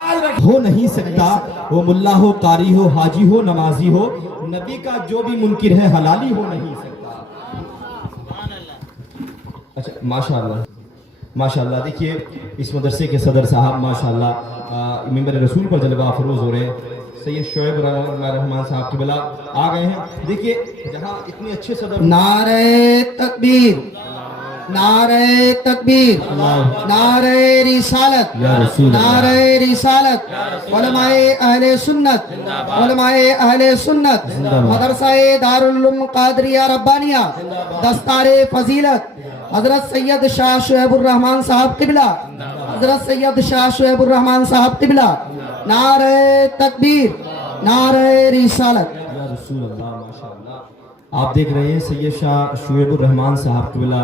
हो नहीं सकता, वो मुल्ला हो, कारी हो, हाजी हो, नमाजी हो, नबी का जो भी मुनकिर है हलाली हो नहीं सकता। अच्छा, माशाअल्लाह माशाअल्लाह। देखिए इस मदरसे के सदर साहब माशाअल्लाह मिंबर रसूल पर जलवा अफरोज हो रहे हैं, सैयद शोएब रहमान साहब की बला आ गए हैं। देखिए जहाँ इतने अच्छे सदर, नारे तकबीर, नारे तकबीर, नारे रिसालत, नारे रिसालत, उलमाए अहले सुन्नत, उलमाए अहले सुन्नत, मदरसाए दारुल उलूम कादरिया रब्बानिया, दस्तारे फजीलत हजरत सैयद शाह शुएबुर रहमान साहब किबला, हजरत सैयद शाह शुएबुर रहमान साहब किबला, नारे तकबीर, नारे रिसालत। या रसूल अल्लाह, माशाअल्लाह। आप देख रहे हैं सैयद शाह शुएबुर रहमान साहब किबला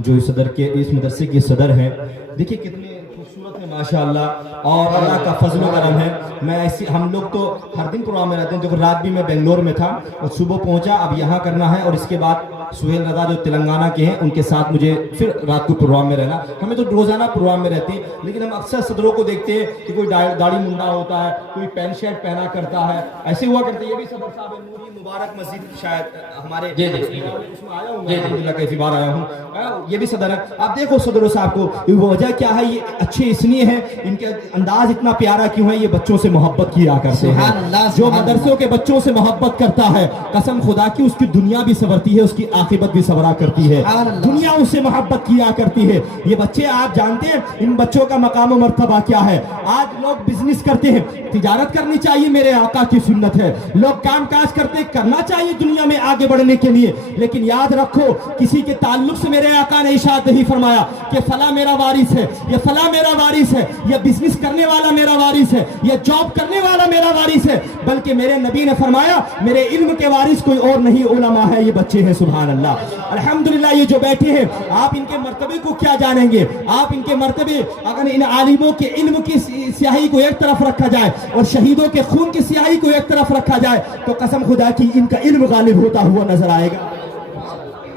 जो इस सदर के, इस मदरसे के सदर हैं। देखिए कितने खूबसूरत है माशाअल्लाह, और अल्लाह का फजल व करम है। मैं ऐसी, हम लोग तो हर दिन प्रोग्राम में रहते हैं, देखो रात भी मैं बेंगलोर में था और सुबह पहुंचा, अब यहाँ करना है और इसके बाद सुहेल रजा जो तेलंगाना के हैं उनके साथ मुझे फिर रात को प्रोग्राम में रहना। हमें तो रोजाना प्रोग्राम में रहते हैं, लेकिन हम अक्सर सदरों को देखते हैं कि कोई दाढ़ी मुंडा होता है, कोई पैंट शर्ट पहना करता है, ऐसे हुआ करते हैं। ये भी सदर साहब है, नूरी मुबारक मस्जिद शायद हमारे उसमें आया हूँ, अल्हम्दुलिल्लाह कई बार आया हूँ। ये भी सदर है। आप देखो सदरों साहब को, वजह क्या है, ये अच्छे इसलिए हैं, इनके अंदाज इतना प्यारा क्यों है, ये बच्चों से मोहब्बत किया करते हैं। जो मदरसों के बच्चों से मोहब्बत करता है, कसम खुदा की उसकी दुनिया भी संवरती है, उसकी आखिरत भी सबरा करती है, दुनिया उससे मोहब्बत किया करती है। ये बच्चे, आप जानते हैं इन बच्चों का मकाम और मर्तबा क्या है। आज लोग बिजनेस करते हैं, तिजारत करनी चाहिए, मेरे आका की सुन्नत है। लोग काम काज करते, करना चाहिए दुनिया में आगे बढ़ने के लिए, लेकिन याद रखो किसी के ताल्लुक से मेरे आका ने इशाद नहीं फरमाया कि फला मेरा वारिस है, ये फला मेरा वारिस है, ये बिजनेस करने वाला मेरा वारिस है, ये जॉब करने वाला मेरा वारिस है, बल्कि मेरे नबी ने फरमाया मेरे इल्म के वारिस कोई और नहीं, उलमा है, ये बच्चे हैं। सुभान अल्लाह, अल्हम्दुलिल्लाह। ये जो बैठे हैं, आप इनके मर्तबे को क्या जानेंगे, आप इनके मर्तबे, अगर इन आलिमों के इल्म की स्याही को एक तरफ रखा जाए और शहीदों के खून की स्याही को एक तरफ रखा जाए, तो कसम खुदा की इनका इल्म गालिब होता हुआ नजर आएगा।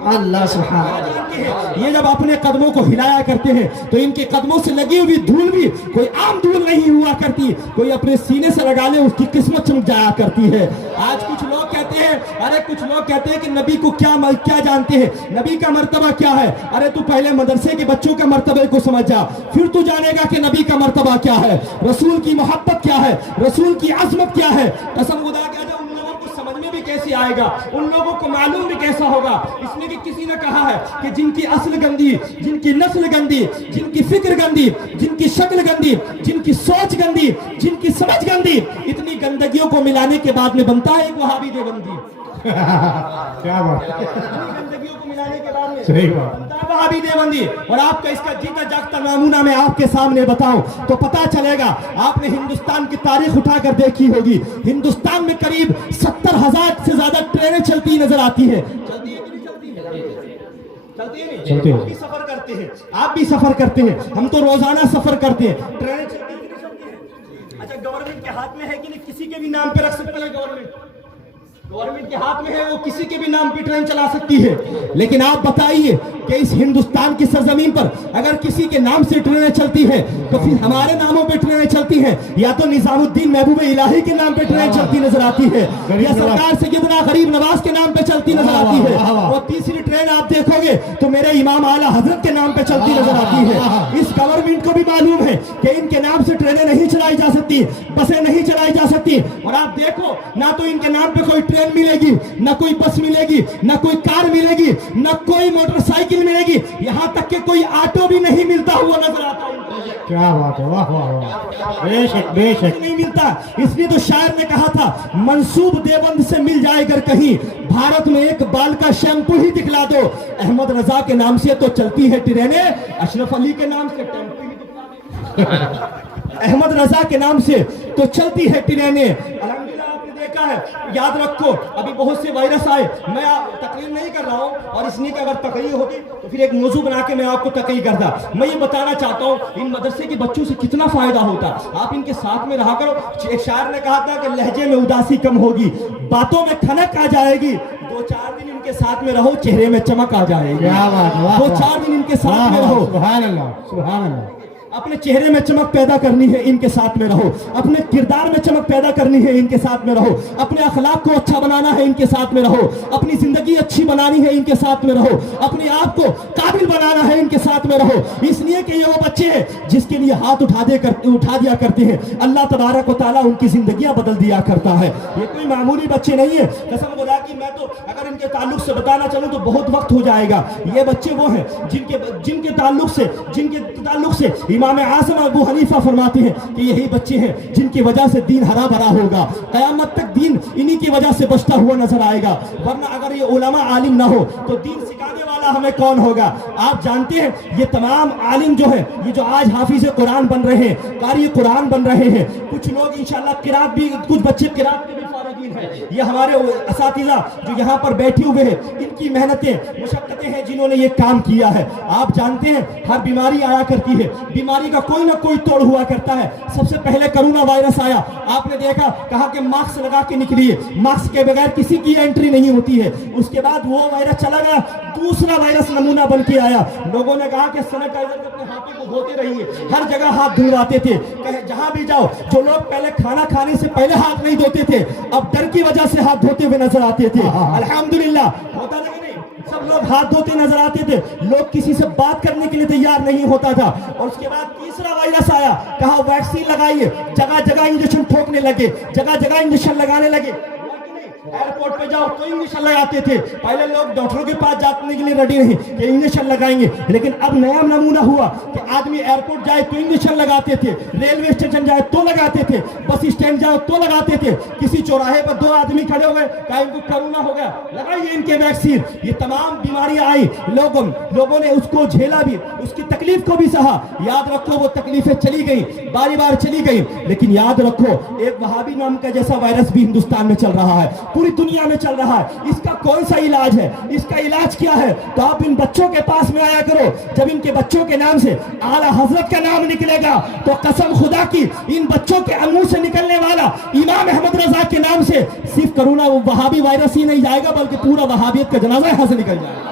अल्लाह सुभान। ये जब अपने कदमों को हिलाया करते हैं तो इनके कदमों से लगी हुई धूल भी कोई आम धूल नहीं हुआ करती, कोई अपने सीने से लगा ले उसकी किस्मत चमक जाया करती है। आज कुछ लोग कहते हैं, अरे कुछ लोग कहते हैं कि नबी को क्या जानते हैं, नबी का मर्तबा क्या है। अरे तू पहले मदरसे के बच्चों के मर्तबे को समझ जा, फिर तू जानेगा कि नबी का मर्तबा क्या है, रसूल की मोहब्बत क्या है, रसूल की अजमत क्या है। कसम खुदा के समझ में भी कैसे आएगा, उन लोगों को मालूम भी कैसा होगा। इसलिए कि किसी ने कहा है कि जिनकी असल गंदी, जिनकी नस्ल गंदी, जिनकी फिक्र गंदी, जिनकी शक्ल गंदी, जिनकी सोच गंदी, जिनकी समझ गंदी, इतनी गंदगियों को मिलाने के बाद में बनता है एक वहाबी देवबंदी। क्या बात, गंदगियों को मिलाने के बाद में सही बात, वहाबी देवबंदी। और आपका इसका जीता जागता नमूना मैं आपके सामने बताऊं तो पता चलेगा। आपने हिंदुस्तान की तारीख उठाकर देखी होगी, हिंदुस्तान में करीब 70,000 से ज्यादा ट्रेनें चलती नजर आती है। चलती है कि नहीं चलती है? चलती है। हम भी सफर करते हैं, आप भी सफर करते हैं, हम तो रोजाना सफर करते हैं। ट्रेनें चलती है कि नहीं चलती है? अच्छा, गवर्नमेंट के हाथ में है कि नहीं, किसी के भी नाम पे रख सकते हैं। गवर्नमेंट के हाथ में है, वो किसी के भी नाम पे ट्रेन चला सकती है। लेकिन आप बताइए कि इस हिंदुस्तान की सरजमीन पर अगर किसी के नाम से ट्रेनें चलती है तो फिर हमारे नामों पे ट्रेनें चलती हैं, या तो निजामुद्दीन महबूब इलाही के नाम पे ट्रेन चलती नजर आती है, या सरकार सैयदना गरीब नवाज के नाम पे चलती नजर आती है, और तीसरी ट्रेन आप देखोगे तो मेरे इमाम आला हजरत के नाम पे चलती नजर आती है। इस गवर्नमेंट को भी मालूम है कि इनके नाम से ट्रेनें नहीं चलाई जा सकती, बसें नहीं चलाई जा सकती। और आप देखो, ना तो इनके नाम पे कोई ट्रेन मिलेगी, ना कोई बस मिलेगी, ना कोई कार मिलेगी, ना कोई मोटरसाइकिल मिलेगी, यहाँ तक कि कोई ऑटो भी नहीं मिलता हुआ नजर आता है। क्या बात है, वाह वाह वाह, बेशक बेशक नहीं मिलता। इसलिए तो शायर ने कहा था, मंसूब देवबंद से मिल जाए अगर कहीं, भारत में एक बाल का शैम्पू ही दिखला दो। अहमद रजा के नाम से तो चलती है ट्रेनें, अशरफ अली के नाम से टेम्पो ही दिखला दो। अहमद रजा के नाम से तो चलती है ट्रेनें। देखा है, याद रखो, अभी बहुत से वायरस आए, मैं तकरीर नहीं कर रहा हूँ, और इसलिए कि अगर तकरीर होती तो फिर एक मौजू बना के मैं आपको तकरीर करता। मैं ये बताना चाहता हूँ इन मदरसे के बच्चों से कितना फायदा होता। आप इनके साथ में रहा करो। एक शायर ने कहा था कि लहजे में उदासी कम होगी, बातों में ठनक आ जाएगी, 2-4 दिन इनके साथ में रहो, चेहरे में चमक आ जाएगी। 2-4 दिन इनके साथ में रहो। सुभान अल्लाह, सुभान अल्लाह। अपने चेहरे में चमक पैदा करनी है इनके साथ में रहो, अपने किरदार में चमक पैदा करनी है इनके साथ में रहो, अपने अखलाक को अच्छा बनाना है इनके साथ में रहो, अपनी जिंदगी अच्छी बनानी है इनके साथ में रहो, अपने आप को काबिल बनाना है इनके साथ में रहो। इसलिए कि ये वो बच्चे हैं जिसके लिए हाथ उठा दिया करते हैं, अल्लाह तबारक व तआला उनकी जिंदगियां बदल दिया करता है। ये कोई मामूली बच्चे नहीं है, कसम खुदा की मैं तो अगर इनके ताल्लुक से बताना चलूं तो बहुत वक्त हो जाएगा। ये बच्चे वो हैं जिनके ताल्लुक से इमाम आज़म अबू हनीफा फरमाते हैं कि यही बच्चे हैं जिनकी वजह से दीन हरा भरा होगा, क़यामत तक दीन इन्हीं की वजह से बचता हुआ नजर आएगा। वरना अगर ये उलमा आलिम ना हो तो दीन सिखाने वाला हमें कौन होगा? आप जानते हैं ये तमाम आलिम जो है, ये जो आज हाफिज कुरान बन रहे हैं, कारी कुरान बन रहे हैं, कुछ लोग इंशाल्लाह किरात भी, कुछ बच्चे किरात के भी फारिगीन हैं। ये हमारे असातिज़ा जो यहाँ पर बैठे हुए हैं, इनकी मेहनतें मुशक्कतें हैं जिन्होंने ये काम किया है। आप जानते हैं हर बीमारी आया करती है, बीमारी का कोई ना कोई तोड़ हुआ करता है। सबसे पहले कोरोना वायरस आया, आपने देखा कहा कि मास्क लगा के निकलिए, मास्क के बगैर किसी की एंट्री नहीं होती है। उसके बाद वो वायरस चला गया, दूसरा वायरस नमूना बन के आया। लोगों ने कहा कि सैनिटाइजर से अपने हाथों को धोते रहिए, हर जगह हाथ धुलवाते थे। जहां भी जाओ, जो लोग पहले खाना खाने से पहले हाथ नहीं धोते थे, अब डर की वजह से हाथ धोते हुए नजर आते थे। अल्हम्दुलिल्लाह, होता था कि नहीं, सब लोग हाथ धोते नजर आते थे, लोग किसी से बात करने के लिए तैयार नहीं होता था। और उसके बाद तीसरा वायरस आया, कहा वैक्सीन लगाइए, जगह जगह इंजेक्शन ठोकने लगे, जगह जगह इंजेक्शन लगाने लगे। एयरपोर्ट पे जाओ तो इंजेक्शन लगाते थे, पहले लोग डॉक्टरों के पास जाने के लिए रेडी नहीं कि इंजेक्शन लगाएंगे, लेकिन अब नया नमूना हुआ कि आदमी एयरपोर्ट जाए तो इंजेक्शन लगाते थे, रेलवे स्टेशन जाए तो लगाते थे, बस स्टैंड जाओ तो लगाते थे, किसी चौराहे पर दो आदमी खड़े हो गए, कहा इनको कोरोना हो गया, लगाइए इनके वैक्सीन। ये तमाम बीमारियां आई, लोगों ने उसको झेला भी, उसकी तकलीफ को भी सहा। याद रखो वो तकलीफें चली गई, बारी बार चली गई, लेकिन याद रखो एक वहाबी नाम का जैसा वायरस भी हिंदुस्तान में चल रहा है, पूरी दुनिया में चल रहा है। इसका कौन सा इलाज है? इसका इलाज क्या है? तो आप इन बच्चों के पास में आया करो, जब इनके बच्चों के नाम से आला हजरत का नाम निकलेगा तो कसम खुदा की इन बच्चों के मुंह से निकलने वाला इमाम अहमद रजा के नाम से सिर्फ कोरोना वहाबी वायरस ही नहीं जाएगा, बल्कि पूरा वहाबियत का जनाजा यहां से निकल जाएगा।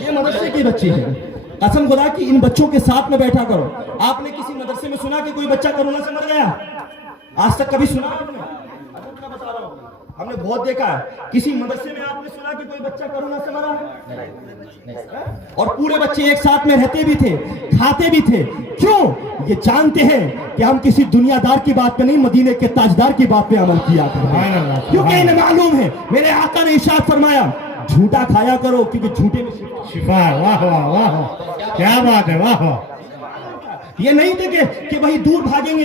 ये मदरसे की बच्ची है, कसम खुदा की इन बच्चों के साथ में बैठा करो। आपने किसी मदरसे में सुना कि कोई बच्चा कोरोना से मर गया? आज तक कभी सुना आपने? बता रहा हूं, हमने बहुत देखा है। किसी मदरसे में आपने सुना कि कोई बच्चा कोरोना से मरा है? और पूरे बच्चे एक साथ में रहते भी थे, खाते भी थे। क्यों? ये जानते हैं कि हम किसी दुनियादार की बात पे नहीं, मदीने के ताजदार की बात पे अमल किया करते हैं, क्योंकि इन्हें मालूम है, मेरे आका ने इरशाद फरमाया झूठा खाया करो क्योंकि झूठे में शिफा है। वाह वाह वाह, क्या बात है, वाह वाह। ये नहीं थे कि भाई दूर भागेंगे।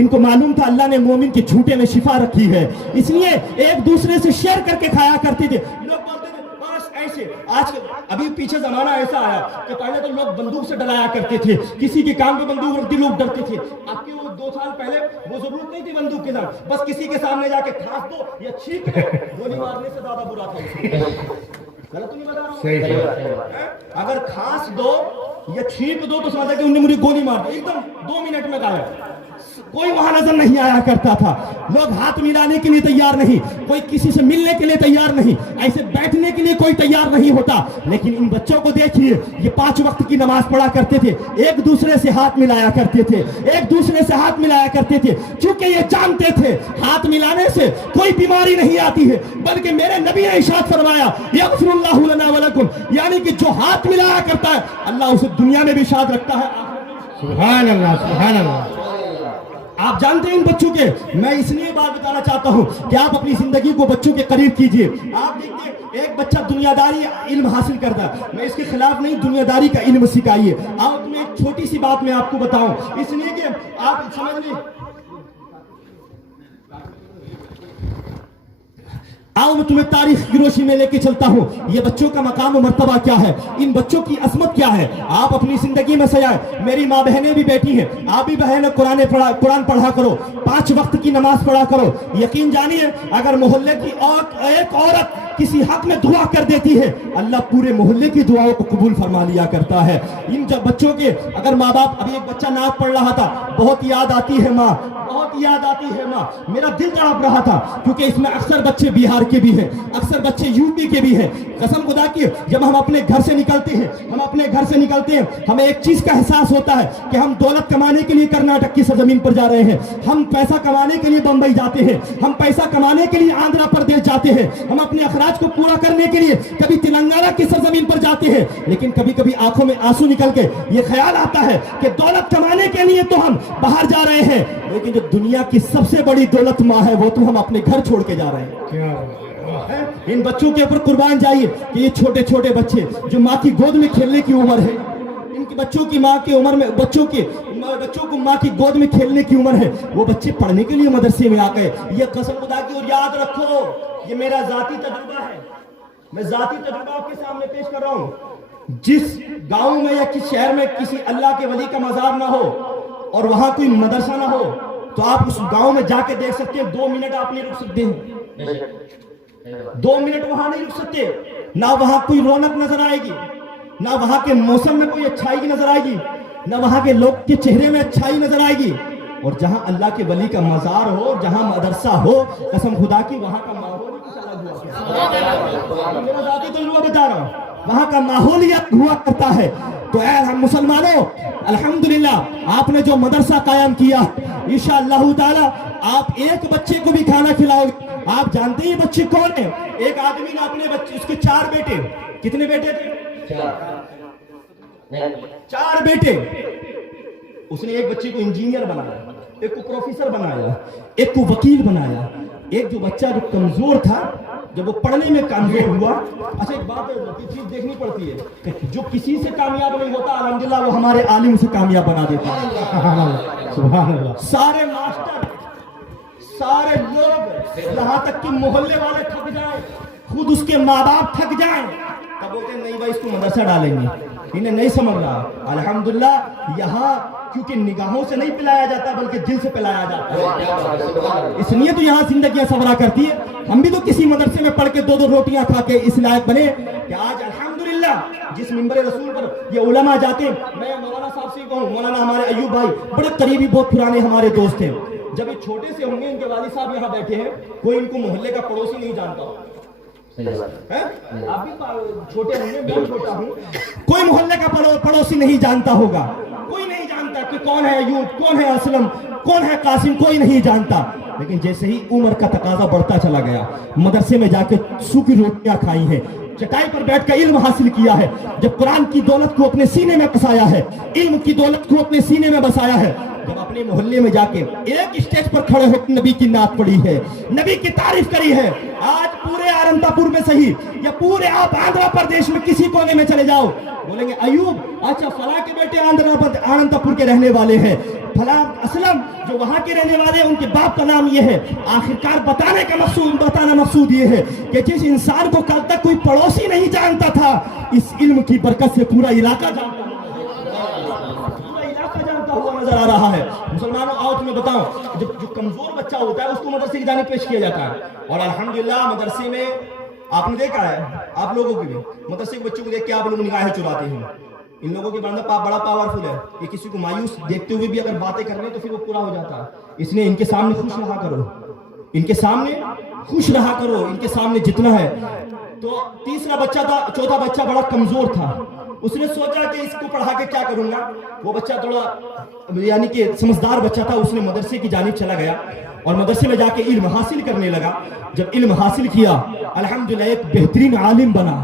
इनको मालूम था अल्लाह ने मोमिन के झूठे में शिफा रखी है, इसलिए एक दूसरे से शेयर करके खाया करते थे। लोग बोलते थे बस ऐसे। आज अभी पीछे जमाना ऐसा आया कि पहले तो लोग बंदूक से डराया करते थे, किसी के काम पे बंदूक रखती लोग डरते थे। आपके वो 2 साल पहले वो जरूरत नहीं थी बंदूक के साथ, बस किसी के सामने जाके खास दो या छींक दो, गोली मारने से ज्यादा बुरा था। गलत नहीं बता रहा हूं? सही। अगर खास दो या छींक दो तो समझा कि उन्होंने मुझे गोली मार दी, एकदम 2 मिनट में गायब। कोई वहां नजर नहीं आया करता था, लोग हाथ मिलाने के लिए तैयार नहीं, कोई किसी से मिलने के लिए तैयार नहीं, ऐसे बैठने के लिए कोई तैयार नहीं होता। लेकिन इन बच्चों को देखिए, ये 5 वक्त की नमाज पढ़ा करते थे, एक दूसरे से हाथ मिलाया करते थे, क्योंकि ये जानते थे हाथ मिलाने से कोई बीमारी नहीं आती है, बल्कि मेरे नबी ने इरशाद फरमाया यग़फ़िरुल्लाहु लना व लकुम, यानी कि जो हाथ मिलाया करता है अल्लाह उसे दुनिया में भी शाद रखता है। सुभान अल्लाह, सुभान अल्लाह। आप जानते हैं इन बच्चों के, मैं इसलिए बात बताना चाहता हूं कि आप अपनी जिंदगी को बच्चों के करीब कीजिए। आप देखिए एक बच्चा दुनियादारी इल्म हासिल करता है, मैं इसके खिलाफ नहीं, दुनियादारी का इल्म सिखाइए। आप मैं एक छोटी सी बात मैं आपको बताऊं, इसलिए कि आप समझ लीजिए। आओ मैं तुम्हें तारीख की रोशनी में लेके चलता हूँ, ये बच्चों का मकाम और मर्तबा क्या है, इन बच्चों की अजमत क्या है। आप अपनी जिंदगी में सजाए। मेरी माँ बहनें भी बैठी हैं, आप भी बहनें कुरान पढ़ा करो, 5 वक्त की नमाज पढ़ा करो। यकीन जानिए अगर मोहल्ले की एक औरत किसी हक में दुआ कर देती है, अल्लाह पूरे मोहल्ले की दुआओं को कबूल फरमा लिया करता है। इन जब बच्चों के अगर माँ बाप, अभी एक बच्चा नात पढ़ रहा था, बहुत याद आती है माँ, मेरा दिल तड़प रहा था, क्योंकि इसमें अक्सर बच्चे बिहार के भी हैं, अक्सर बच्चे यूपी के भी हैं। कसम खुदा की जब हम अपने घर से निकलते हैं हमें एक चीज का एहसास होता है कि हम दौलत कमाने के लिए कर्नाटक की सरजमीन पर जा रहे हैं, हम पैसा कमाने के लिए बंबई जाते हैं, हम पैसा कमाने के लिए आंध्र प्रदेश जाते हैं, हम अपने अखराज को पूरा करने के लिए कभी तेलंगाना की सरजमीन पर जाते हैं, लेकिन कभी कभी आंखों में आंसू निकल के ये ख्याल आता है कि दौलत कमाने के लिए तो हम बाहर जा रहे हैं, लेकिन जो दुनिया की सबसे बड़ी दौलत माँ है वो तो हम अपने घर छोड़ के जा रहे हैं। इन बच्चों के ऊपर कुर्बान जाइए कि ये छोटे छोटे बच्चे जो माँ की गोद में खेलने की उम्र है, इनके बच्चों की माँ की उम्र में बच्चों को माँ की गोद में खेलने की उम्र है, वो बच्चे पढ़ने के लिए मदरसे में आ गए। ये कसम खुदा की, और याद रखो ये मेरा जाती तजुर्बा है, मैं जाती तजुर्बा आपके सामने पेश कर रहा हूँ। जिस गांव में या किस शहर में किसी अल्लाह के वली का मजार ना हो और वहां कोई मदरसा ना हो तो आप उस गांव में जाके देख सकते हैं 2 मिनट आप नहीं रुक सकते हो, 2 मिनट वहां नहीं रुक सकते, ना वहां कोई रौनक नजर आएगी, ना वहां के मौसम में कोई अच्छाई नजर आएगी, ना वहां के लोग के चेहरे में अच्छाई नजर आएगी। और जहां अल्लाह के वली का मजार हो, जहां मदरसा हो, कसम खुदा की वहां का माहौल ही कुछ अलग हुआ। मेरा जाती तजुर्बा बता रहा हूं, वहां का माहौल ही हुआ करता है। तो हम मुसलमानों अल्हम्दुलिल्लाह आपने जो मदरसा कायम किया, इंशाअल्लाह ताला आप एक बच्चे को भी खाना खिलाओगे। आप जानते हैं बच्चे कौन है? एक आदमी ने अपने बच्चे, उसके 4 बेटे, कितने बेटे थे? 4 बेटे। उसने एक बच्चे को इंजीनियर बनाया, एक को प्रोफेसर बनाया, एक को वकील बनाया। एक जो बच्चा जो कमजोर था, जब वो पढ़ने में कामयाब हुआ, अच्छा एक बात चीज देखनी पड़ती है, जो किसी से कामयाब नहीं होता अल्हम्दुलिल्लाह वो हमारे आलिम से कामयाब बना देता है। सुभान अल्लाह। सारे मास्टर, सारे लोग, यहाँ तक कि मोहल्ले वाले थक जाए, खुद उसके माँ बाप थक जाए, तब बोलते नहीं भाई इसको मदरसा डालेंगे, इन्हें नहीं समझ रहा। अल्हम्दुलिल्लाह यहाँ क्योंकि निगाहों से नहीं पिलाया जाता बल्कि दिल से पिलाया जाता है, इसलिए तो यहाँ जिंदगियां सबरा करती है। हम भी तो किसी मदरसे में पढ़ के 2-2 रोटियां खा के इस लायक बने कि आज अल्हम्दुलिल्लाह जिस मिंबर रसूल पर ये उलमा जाते हैं। मैं मौलाना साहब से कहूँ, मौलाना हमारे अयूब भाई बड़े करीबी, बहुत पुराने हमारे दोस्त हैं। जब ये छोटे से होंगे, इनके वालिद साहब यहाँ बैठे हैं, कोई इनको मोहल्ले का पड़ोसी नहीं जानता हो, आप भी छोटे होंगे, मैं छोटा हूँ, कोई मोहल्ले का पड़ोसी नहीं जानता होगा, कोई नहीं जानता कि कौन है अयूब, कौन है असलम, कौन है कासिम, कोई नहीं जानता। लेकिन जैसे ही उम्र का तकाजा बढ़ता चला गया, मदरसे में जाके सूखी रोटियां खाई हैं, चटाई पर बैठकर इल्म हासिल किया है, जब कुरान की दौलत को अपने सीने में बसाया है, इल्म की दौलत को अपने सीने में बसाया है, जब अपने मोहल्ले में जाके एक स्टेज पर खड़े होकर नबी की नात पढ़ी है, नबी की तारीफ करी है। आज पूरे अनंतपुर में सही या पूरे आप आंध्र प्रदेश में किसी कोने में चले जाओ, बोलेंगे अयूब अच्छा फला के बेटे अनंतपुर के रहने वाले हैं, फला असलम जो वहां के रहने वाले हैं उनके बाप का नाम ये है। आखिरकार बताना मकसूद ये है कि जिस इंसान को कल तक कोई पड़ोसी नहीं जानता था, इस इल्म की बरकत से पूरा इलाका जानता हुआ नजर आ रहा है। मुसलमानों आओ तुम्हें बताऊं, जो कमजोर बच्चा होता है उसको मदरसे की जानिब पेश किया जाता है। और अल्हम्दुलिल्लाह मदरसे में आपने देखा है, आप लोगों की भी मदरसे के बच्चों को देख के आप लोग निगाहें चुराते हैं। इन लोगों की बंदा बड़ा पावरफुल है, ये किसी को मायूस देखते हुए भी अगर बातें कर रहे हैं तो फिर वो पूरा हो जाता है। इसलिए इनके सामने खुश रहा करो, इनके सामने खुश रहा करो, इनके सामने जितना है। तो तीसरा बच्चा था, चौथा बच्चा बड़ा कमजोर था, उसने सोचा कि इसको पढ़ा के क्या करूंगा। वो बच्चा थोड़ा यानी कि समझदार बच्चा था, उसने मदरसे की जानिब चला गया और मदरसे में जाके इल्म हासिल करने लगा। जब इल्म हासिल किया अल्हम्दुलिल्लाह एक बेहतरीन आलिम बना।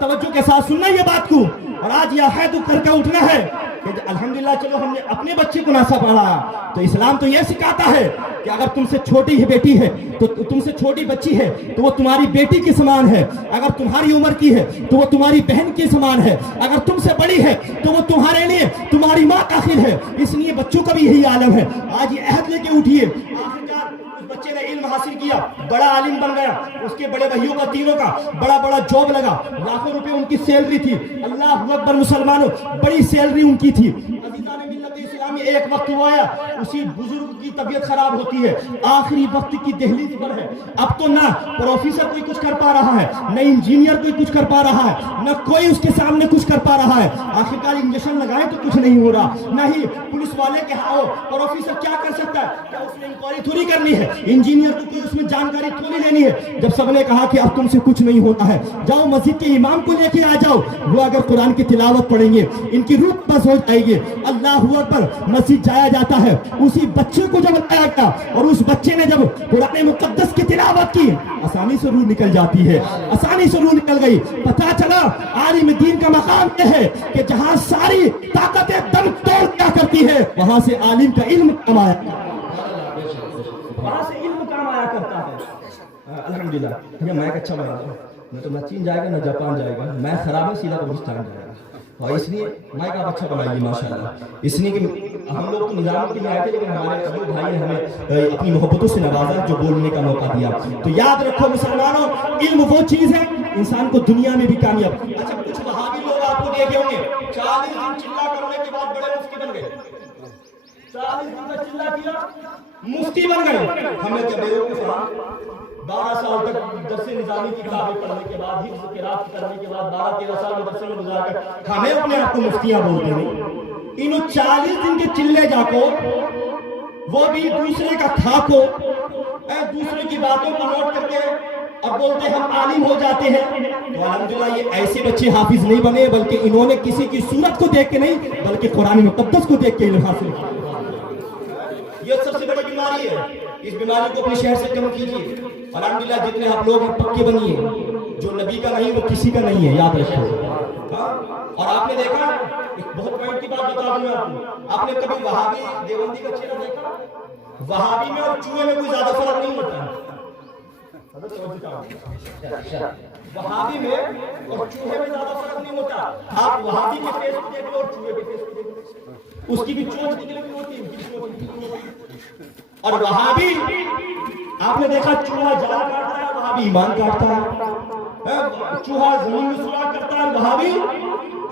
तवज्जो के साथ सुनना ये बात को, और आज यह है तो करके उठना है कि अल्हम्दुलिल्लाह चलो हमने अपने बच्चे को नासा पढ़ाया। तो इस्लाम तो यह सिखाता है कि अगर तुमसे छोटी ही बेटी है तो तुमसे छोटी बच्ची है तो वो तुम्हारी बेटी के समान है, अगर तुम्हारी उम्र की है तो वो तुम्हारी बहन के समान है, अगर तुमसे बड़ी है तो वो तुम्हारे लिए तुम्हारी माँ दाखिल है। इसलिए बच्चों का भी यही आलम है। आज ये अहद लेके उठिए। आखिरकार उस बच्चे ने इल्म हासिल किया, बड़ा आलिम बन गया, उसके बड़े भाइयों का तीनों का बड़ा जॉब लगा, लाखों रुपए उनकी सैलरी थी। अल्लाह अकबर मुसलमानों, बड़ी सैलरी उनकी थी। अज़ीज़ान मिल्लत इस्लाम इस्लाम में एक वक्त वो आया, उसी बुजुर्ग की तबीयत खराब होती है, आखिरी वक्त की दहलीज पर है। अब तो ना प्रोफेसर कोई कुछ कर पा रहा है, न इंजीनियर कोई कुछ कर पा रहा है, न कोई उसके सामने कुछ कर पा रहा है। आखिरकार इंजेक्शन लगाए तो कुछ नहीं हो रहा, नहीं पुलिस वाले के हाओ प्रोफेसर क्या कर सकता है, क्या उसने इंक्वायरी थोड़ी करनी है, इंजीनियर को कोई उसमें जानकारी थोड़ी लेनी है। जब सबने कहा कि अब तुमसे कुछ नहीं होता है, जाओ मस्जिद के इमाम को लेके आ जाओ, वो अगर कुरान की तिलावत पढ़ेंगे इनकी रूह बस हो जाएगी। अल्लाह अकबर, मस्जिद जाया जाता है, उसी बच्चे को जब लाया गया और उस बच्चे ने जब कुरान मुकद्दस की तिलावत की, आसानी से रूह निकल जाती है, आसानी से रूह निकल गई। पता चला आलिम दीन का मकाम यह है कि जहां सारी ताकतें दम तोड़ क्या करती है, वहां से आलिम का इल्म काम आया, वहां से इल्म काम आया करता है। अल्हम्दुलिल्लाह। मैं अच्छा बना रहा हूं, मैं तो ना चीन जाएगा ना जापान जाएगा, मैं खराब है सीधा पाकिस्तान जाएगा। और इसलिए माइक आप अच्छा बनाइए माशाल्लाह। इसलिए कि हम लोग तो निजाम के लिए आए थे, लेकिन हमारे अबू भाई ने हमें अपनी मोहब्बतों से नवाजा, जो बोलने का मौका दिया। तो याद रखो मुसलमानों, इल्म वो चीज है इंसान को दुनिया में भी कामयाब। अच्छा, कुछ वहाबी लोग आपको देखे होंगे 40 दिन चिल्ला करने के बाद बड़े मुफ्ती बन गए, 40 दिन का चिल्ला किया मुफ्ती बन गए। हमें क्या बेवकूफ, 12 साल तक दरसे निजामी की किताबें पढ़ने के बाद, हिफ्ज़ क़िराअत करने के बाद 12-13 साल मदरसे में गुजारकर हमें अपने आप को मुफ्तियां बोलते हैं। इन 40 दिन के चिल्ले जाको, वो भी दूसरे का खाको, दूसरे की बातों को नोट करके अब बोलते हम आलिम हो जाते हैं। तो अल्हम्दुलिल्लाह ये ऐसे बच्चे हाफिज नहीं बने, बल्कि इन्होंने किसी की सूरत को देख के नहीं, बल्कि कुरान मुक़द्दस को देख के इल्म हासिल किया। ये सबसे बड़ी बीमारी है, इस बीमारी को अपने शहर से कम कीजिए। अल्हम्दुलिल्लाह जितने आप लोग पक्के बनिए, जो नबी का नहीं वो किसी का नहीं है, याद रखो। और आपने देखा, एक बहुत पॉइंट की बात बता दूं मैं आपको, आपने कभी वहाबी देवबंदी का चेहरा देखा? वहाबी में और चूहे में कोई ज्यादा फर्क नहीं होता। वहाबी में और चूहे में ज्यादा फर्क नहीं होता। आप वहाबी के फेस को देख लो और चूहे के फेस को देख लो, उसकी भी चोंच निकली हुई होती है। और वहाबी आपने देखा, चूहा जाल काटता है, वहाबी ईमान काटता है। चूहा जमीन में सुराख करता है, वहाबी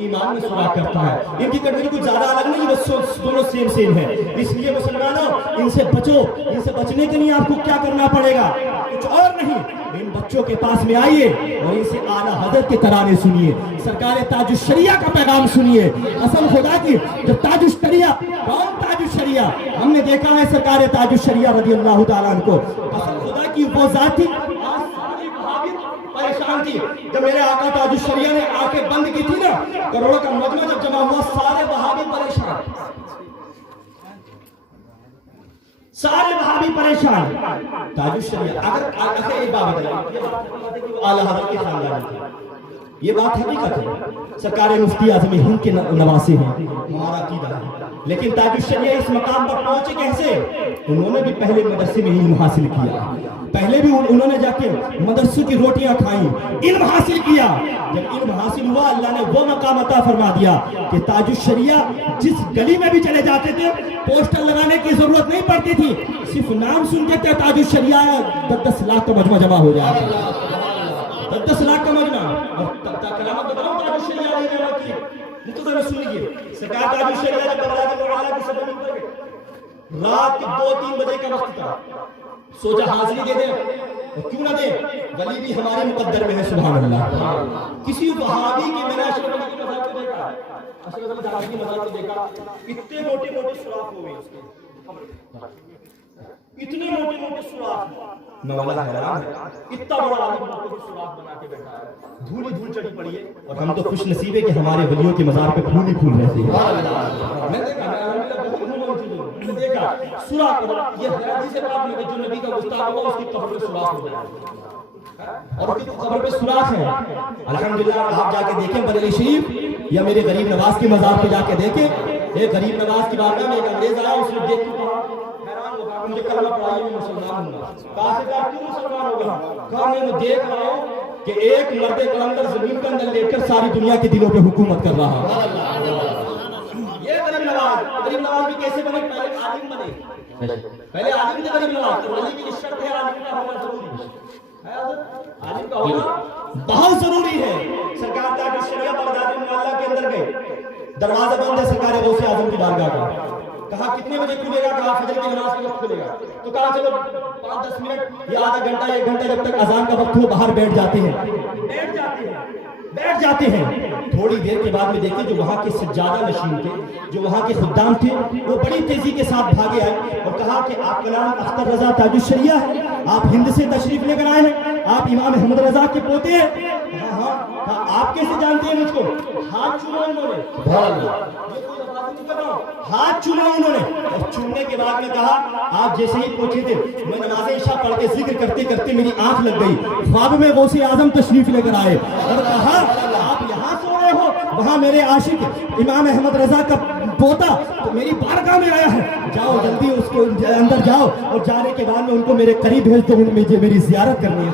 ईमान में सुराख करता है। इनकी कैटेगरी कुछ ज्यादा अलग नहीं, बस दोनों सेम सेम है। इसलिए मुसलमानों, इनसे बचो। इनसे बचने के लिए आपको क्या करना पड़ेगा? कुछ और नहीं, इन बच्चों के पास में आइए और इनसे आला हज़रत के तराने सुनिए, सरकार ताजुश शरिया का पैगाम सुनिए। कसम खुदा की, जब ताजुश शरिया, कौन ताजुश शरिया? हमने देखा है सरकार ताजुश शरिया रज़ी अल्लाह तआला अन्हु, कसम खुदा की वो जाती परेशान थी। जब मेरे आका ताजुश शरिया ने आंखें बंद की थी ना, करोड़ों का मजमा जब जमा हुआ, सारे वहाबी परेशान, सारे वहाबी परेशान। ताजुश शरिया अगर एक बात बताइए, आला हज़रत के खानदान की ये बात हकीकत है, सरकार मुफ्ती आज़म हिंद के नवासे हैं, हमारा अकीदा है। लेकिन ताजुश शरिया इस मकाम पर पहुंचे कैसे? उन्होंने भी पहले मदरसे में इल्म हासिल किया, पहले भी उन्होंने जाके मदरसे की रोटियां खाई, इल्म हासिल किया। जब इल्म हासिल हुआ, अल्लाह ने वो मकाम अता फरमा दिया कि ताजुश शरिया जिस गली में भी चले जाते थे, पोस्टर लगाने की जरूरत नहीं पड़ती थी, सिर्फ नाम सुन के ताजुश शरिया 10 लाख का मजमा जमा हो जाता, 10 लाख का मजमा। और कलामत बताऊं ताजुश शरिया की मुकद्दर सुनिए, सरकार ताजुश शरिया जब बगदाद में अल्लाह की सदन पर गए, रात के 2-3 बजे का वक्त था, सोचा हाजिरी दे दे, और क्यों ना दे, वली भी हमारे मुकद्दर में है। सुभान अल्लाह। किसी वहाबी की, मैंने अशरफ अली की मज़ार को देखा, अशरफ अली दादी की मज़ार को देखा, इतने मोटे मोटे सुराख हुए उसके, इतने मोटे मोटे सुराख, मौला हैरान है, इतना बड़ा आलिम सुराख बना के बैठा है, धूल ही धूल चढ़ी पड़ी है। और हम तो खुश नसीब है कि हमारे वलियों के मज़ार पे फूल ही फूल रहते हैं। मैं देखा सुराख, ये हदीस पाक में जो नबी का गुस्ताख हुआ, उसकी कब्र पे सुराख हो गया, और उसकी कब्र पे सुराख है। अल्हम्दुलिल्लाह, आप जाके देखें बरेली शरीफ या मेरे गरीब नवाज के मज़ार पे जाके देखें। एक गरीब नवाज की बारगाह में एक अंग्रेज आया, उसने देख के हैरान हो गया, मुझे कलमा पढ़ाइए, मैं मुसलमान हूँ। कहा से कहा क्यों मुसलमान हो गया? कहा मैं देख रहा हूँ कि एक मर्द कलंदर जमीन का अंदर लेकर सारी दुनिया के दिलों पे हुकूमत कर रहा है। गरीब नवाज भी कैसे बने? पहले आलिम बने, पहले आलिम थे गरीब नवाज। तो वली की शर्त है आलिम का होना जरूरी है, आलिम का होना बहुत जरूरी है। सरकार ताजुश शरिया बगदाद में अल्लाह के अंदर गए, दरवाजा बंद है सरकार गौसे आजम की बारगाह का, کہا کتنے بجے کھلے گا؟ کہا فجر کی نماز کے وقت کھلے گا. تو کہا چلو 5-10 منٹ یا آدھا گھنٹہ 1 گھنٹہ جب تک اذان کا وقت ہو باہر بیٹھ جاتے ہیں. تھوڑی دیر کے بعد میں دیکھیں جو وہاں کے سجادہ نشین تھے, جو وہاں کے خدام تھے, وہ بڑی تیزی کے ساتھ بھاگے آئے اور کہا کہ آپ کا نام اختر رضا تاج الشریعہ ہے, آپ ہند سے تشریف لے کر آئے ہیں, آپ امام احمد رضا کے پوتے ہیں. ہاں, آپ کیسے جانتے ہیں مجھ کو؟ ہاتھ چوما انہوں نے, ہاتھ چوما انہوں نے, اور چومنے کے بعد میں کہا آپ جیسے ہی پوچھے تھے میں نماز عشاء پڑھ کے ذکر کرتے کرتے میری آنکھ لگ گئی, خواب میں غوث اعظم تشریف لے کر آئے اور کہا آپ یہاں سو رہے ہو, وہاں میرے عاشق امام احمد رضا کا پوتا تو میری بارگاہ میں آیا ہے, جاؤ جلدی اس کو اندر جاؤ, اور جانے کے بعد میں ان کو میرے قریب بھیج دو, مجھے میری زیارت کرنی ہے.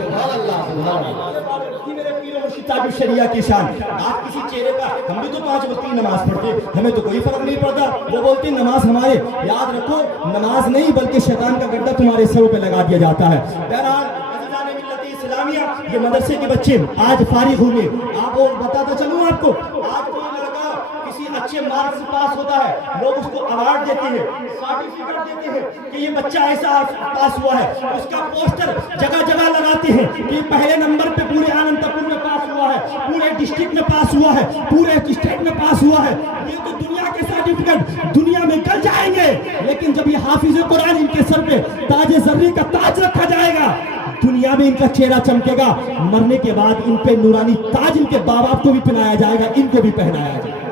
تاج الشریعہ کی شان. آپ کسی چہرے کا, ہم بھی تو 5 وقت کی نماز پڑھتے, ہمیں تو کوئی فرق نہیں پڑتا. وہ بولتے نماز ہمارے, یاد رکھو نماز نہیں بلکہ شیطان کا گڈھا تمہارے سروں پہ لگا دیا جاتا ہے. بہرحال عزیزان ملت اسلامیہ, یہ مدرسے کے بچے آج فارغ ہوئے. آپ کو بتاتا چلوں آپ کو, آج کوئی لڑکا کسی اچھے مارکس سے پاس ہوتا ہے, لوگ اس کو اوارڈ دیتے ہیں, سرٹیفکیٹ دیتے ہیں کہ یہ بچہ ایسا پاس ہوا ہے, اس کا پوسٹر جگہ جگہ لگاتے ہیں کہ یہ پہلے نمبر پہ پورے آنندپور میں پاس ہوا ہے, پورے ڈسٹرکٹ میں پاس ہوا ہے, پورے اسٹیٹ میں پاس ہوا ہے. یہ تو دنیا کے سرٹیفکیٹ دنیا میں گل جائیں گے, لیکن جب یہ حافظ قرآن ان کے سر پہ تاج زرری کا تاج رکھا جائے گا, دنیا میں ان کا چہرہ چمکے گا. مرنے کے بعد ان پہ نورانی تاج ان کے باپ باپ کو بھی پہنایا جائے گا, ان کو بھی پہنایا جائے گا.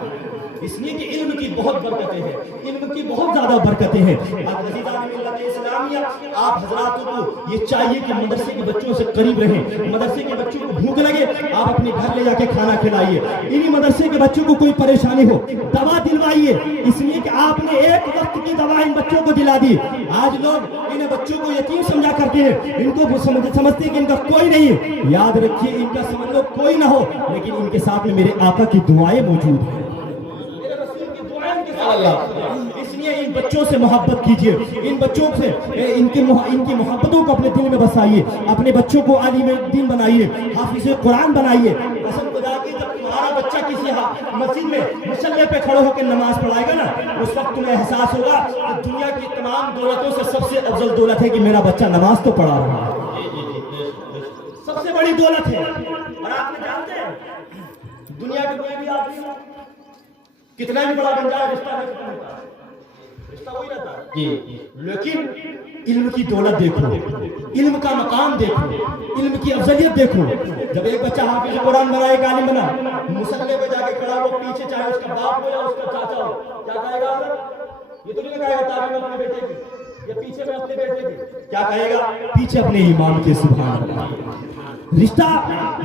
اس لیے کہ علم کی بہت برکتیں ہیں, علم کی بہت زیادہ برکتیں ہیں. عزیزان ملت اسلامیہ, آپ حضرات کو یہ چاہیے کہ مدرسے کے بچوں سے قریب رہیں. مدرسے کے بچوں کو بھوک لگے آپ اپنے گھر لے جا کے کھانا کھلائیے. انہی مدرسے کے بچوں کو کوئی پریشانی ہو دوا دلوائیے, اس لیے کہ آپ نے ایک وقت کی دوا ان بچوں کو دلا دی. آج لوگ ان بچوں کو یتیم سمجھا کرتے ہیں, ان کو سمجھتے ہیں کہ ان کا کوئی نہیں ہے. یاد رکھیے ان کا سمجھ لو کوئی نہ ہو, لیکن ان کے ساتھ میں میرے آقا کی دعائیں موجود ہیں. اس لیے ان بچوں سے محبت کیجئے, ان بچوں سے ان کی محبتوں کو اپنے دل میں بسائیے, اپنے بچوں کو عالم دین بنائیے, حافظ قرآن بنائیے. قسم خدا کی جب تمہارا بچہ کسی مسجد میں مصلی پہ کھڑے ہو کے نماز پڑھائے گا نا, اس وقت تمہیں احساس ہوگا کہ دنیا کی تمام دولتوں سے سب سے افضل دولت ہے کہ میرا بچہ نماز تو پڑھا رہا ہے, سب سے بڑی دولت ہے. اور آپ نے جانتے ہیں دنیا کے کوئی بھی آدمی کتنا بھی بڑا بن جائے رشتہ وہی رہتا ہے, لیکن علم کی دولت دیکھو, علم کا مقام دیکھو, علم کی افضلیت دیکھو. جب ایک بچہ حافظ قرآن بنا, ایک عالم بنا, مصلی پہ جا کے کھڑا ہو, پیچھے چاہے اس کا باپ ہو یا اس کا چاچا ہو, کیا کہے گا؟ یہ تو نہیں کہے گا تعلیم اپنے بیٹے کی, یا پیچھے میں اپنے بیٹے کی, کیا کہے گا؟ پیچھے اپنے امام کے. سبحان اللہ. رشتہ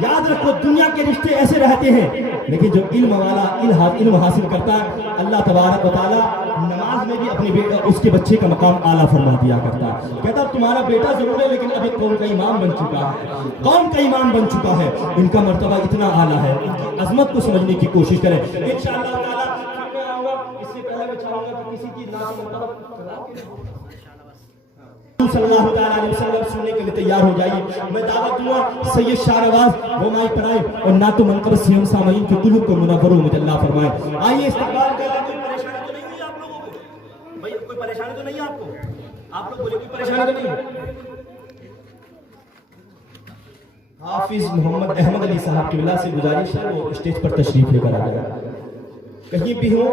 یاد رکھو, دنیا کے رشتے ایسے رہتے ہیں, لیکن جو علم والا علم حاصل کرتا ہے, اللہ تبارک و تعالیٰ نماز میں بھی اپنے اس کے بچے کا مقام اعلیٰ فرما دیا کرتا ہے. کہتا تمہارا بیٹا ضرور ہے لیکن ابھی قوم کا امام بن چکا ہے, قوم کا امام بن چکا ہے. ان کا مرتبہ اتنا اعلیٰ ہے, ان کی عظمت کو سمجھنے کی کوشش کریں. انشاءاللہ تعالیٰ میں آؤں گا, اس سے پہلے میں چاہوں گا کہ کسی کی صلی اللہ علیہ وسلم سننے کے لیے تیار ہو جائیے. میں دعوت دوں سید شاہرواز وہ مائی پڑھائے اور نہ تو منقبت سیم سامعین کے قلوب کو منور و مجلہ فرمائے. آئیے استقبال کریں. کوئی پریشانی تو نہیں ہے آپ لوگوں کو بھائی, کوئی پریشانی تو نہیں ہے آپ کو, آپ لوگ بولے کوئی پریشانی تو نہیں ہے. حافظ محمد احمد علی صاحب کی بلا سے گزارش ہے وہ اسٹیج پر تشریف لے کر آ جائے. کہیں بھی ہو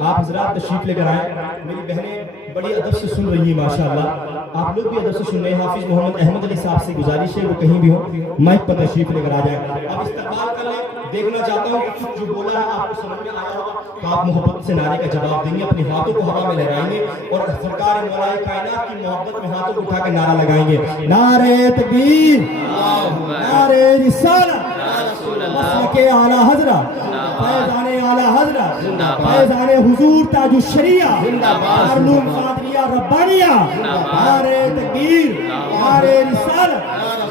آپ حضرات تشریف لے کر آئیں. میری بہنیں بڑی ادب سے سن رہی ہیں ماشاءاللہ, آپ لوگ بھی ادب سے سن رہے ہیں. حافظ محمد احمد علی صاحب سے گزارش ہے وہ کہیں بھی ہو مائک پر تشریف لے کر آ جائیں. اب استقبال کر لیں. دیکھنا چاہتا ہوں کہ جو بولا ہے آپ کو سمجھ میں آیا ہوگا تو آپ محبت سے نعرے کا جواب دیں گے, اپنے ہاتھوں کو ہوا میں لہرائیں گے اور سرکار مولا کائنات کی محبت میں ہاتھوں کو اٹھا کے نعرہ لگائیں گے. نعرہ تکبیر, نعرہ رسالت, مسلک اعلیٰ حضرت, فیضان اعلیٰ حضرت, فیضان حضور تاج الشریعہ, علوم قادریہ ربانیہ. نعرہ تکبیر, نعرہ رسالت.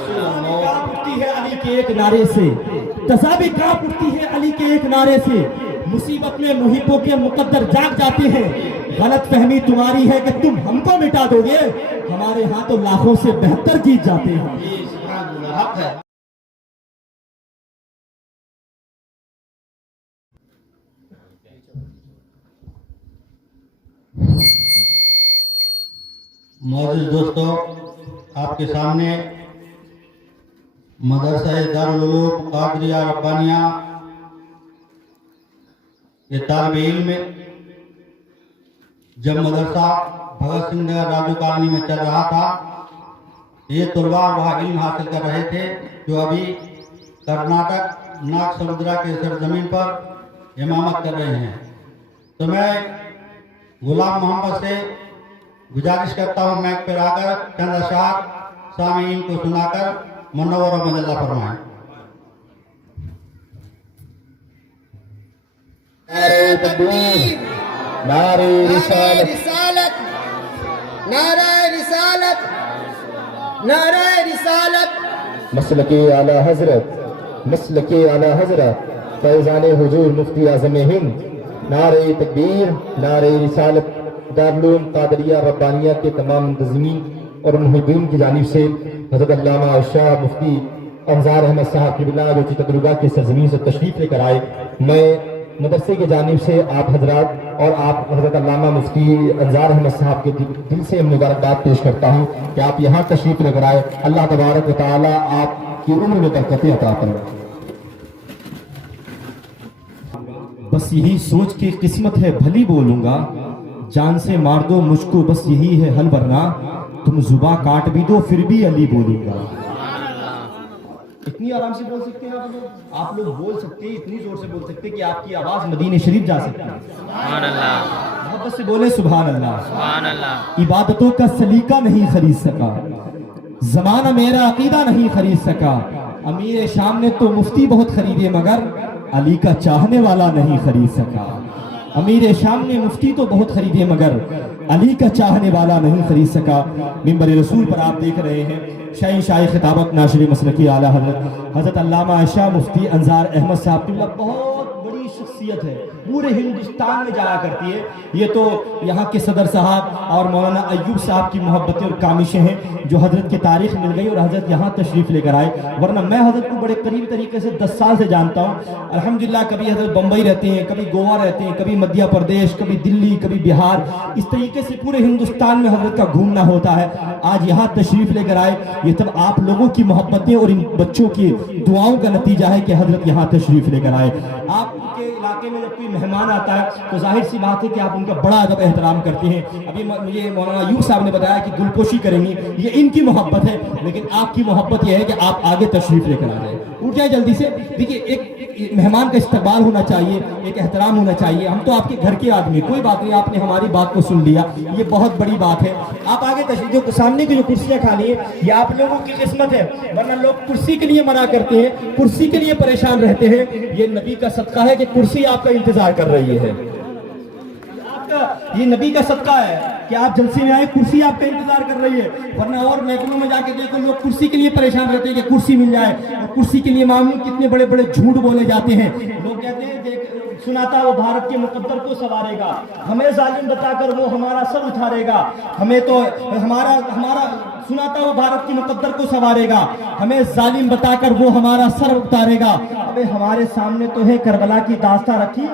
کانپ اٹھتی ہے علی کے ایک نعرے سے, تسابی کانپ اٹھتی ہے علی کے ایک نعرے سے. مصیبت میں محبوں کے مقدر جاگ جاتے ہیں. غلط فہمی تمہاری ہے کہ تم ہم کو مٹا دو گے, ہمارے ہاں تو لاکھوں سے بہتر جیت جاتے ہیں. मोअज़्ज़िज़ दोस्तों, आपके सामने मदरसा दारुल उलूम कादरिया रब्बानिया ये तालिब इल्म जब मदरसा भगत सिंह नगर राजू कॉलोनी में चल रहा था, ये तलबा वहाँ इल्म हासिल कर रहे थे जो अभी कर्नाटक नाग समुद्रा के सरजमीन पर इमामत कर रहे हैं। तो मैं गुलाम मोहम्मद से गुजारिश करता हूँ मैक पर आकर चंद अशआर सामीन को सुनाकर मुनव्वर और मदल्ला फरमाएं। नारे तकबीर, नारे रिसालत, नारे रिसालत, नारे रिसालत। मसलके आला हजरत, मसलके आला हजरत फैज़ान हुजूर मुफ्ती आज़म हिंद। नारे तकबीर, नारे रिसालत। दारुल उलूम कादरिया रब्बानिया के तमाम मुंतज़मीन और मुहिब्बीन की जानिब से हज़रत अल्लामा शाह मुफ्ती अंजार अहमद साहब क़िबला जो चितकदुर्गा की सरज़मीन से तशरीफ़ लेकर आए, मैं मदरसे की जानिब से आप हजरात और आप हज़रत अल्लामा मुफ्ती अंजार अहमद साहब के दिल से मुबारकबाद पेश करता हूँ कि आप यहाँ तशरीफ़ लेकर आए। अल्लाह तबारक व तआला आपकी उम्र में बरकतें अता फरमाए। बस यही सोच के किस्मत है भली बोलूंगा, जान से मार दो मुझको बस यही है हल, वरना तुम जुबा काट भी दो फिर भी अली बोलूंगा। इतनी आराम से बोल सकते हैं आप लोग बोल सकते हैं, इतनी जोर से बोल सकते हैं कि आपकी आवाज मदीने शरीफ जा सकती है। सुभान अल्लाह, मोहब्बत से बोले सुभान अल्लाह। सुभान अल्लाह। इबादतों का सलीका नहीं खरीद सका, जमाना मेरा अकीदा नहीं खरीद सका। अमीर शाम ने तो मुफ्ती बहुत खरीदे मगर अली का चाहने वाला नहीं खरीद सका। अमीर शाम ने मुफ्ती तो बहुत खरीदे मगर अली का चाहने वाला नहीं खरीद सका। मिंबर रसूल पर आप देख रहे हैं शाह खिताबत नाशिर मसलकी आला हज़रत अल्लामा शाह मुफ्ती अंजार अहमद साहब की बहुत बड़ी शख्सियत है, पूरे हिंदुस्तान में जाया करती है। ये तो यहाँ के सदर साहब और मौलाना अय्यूब साहब की मोहब्बतें और कामिशें हैं जो हजरत की तारीख मिल गई और हजरत यहाँ तशरीफ़ लेकर आए, वरना मैं हजरत को बड़े करीब तरीके से 10 साल से जानता हूँ। अल्हम्दुलिल्लाह कभी हजरत बम्बई रहते हैं, कभी गोवा रहते हैं, कभी मध्य प्रदेश, कभी दिल्ली, कभी बिहार, इस तरीके से पूरे हिंदुस्तान में हजरत का घूमना होता है। आज यहाँ तशरीफ़ लेकर आए, ये तब आप लोगों की मोहब्बतें और इन बच्चों की दुआओं का नतीजा है कि हजरत यहाँ तशरीफ़ लेकर आए। आपके इलाके में जब कोई मेहमान आता है तो जाहिर सी बात है कि आप उनका बड़ा अदब एहतराम करते हैं। अभी मुझे मौलाना अय्यूब साहब ने बताया कि गुलपोशी करेंगे, ये इनकी मोहब्बत है, लेकिन आपकी मोहब्बत यह है कि आप आगे तशरीफ़ लेकर आ जाए। उठ जाए जल्दी से। देखिए एक मेहमान का इस्तकबाल होना चाहिए, एक एहतराम होना चाहिए। हम तो आपके घर के आदमी, कोई बात नहीं, आपने हमारी बात को सुन लिया, ये बहुत बड़ी बात है। आप आगे तशरीफ, जो सामने की जो कुर्सियां खाली है ये आप लोगों की किस्मत है, वरना लोग कुर्सी के लिए मना करते हैं, कुर्सी के लिए परेशान रहते हैं। ये नबी का सदका है कि कुर्सी आपका इंतजार कर रही है। ये नबी का सदका है कि आप जलसे में आए, कुर्सी आपका इंतजार कर रही है। वरना और महफिलों में जाके देखो लोग कुर्सी के लिए परेशान रहते हैं कि कुर्सी मिल जाए, और कुर्सी के लिए मामूल कितने बड़े बड़े झूठ बोले जाते हैं। लोग कहते हैं देख सुनाता वो भारत के मुकद्दर को सवारेगा, हमें जालिम बताकर वो हमारा सर उठारेगा, हमें तो हमारा सुनाता वो भारत के मुकद्दर को सवारेगा, हमें जालिम बताकर वो हमारा सर उतारेगा। अबे हमारे सामने तो है करबला की दास्तां रखी,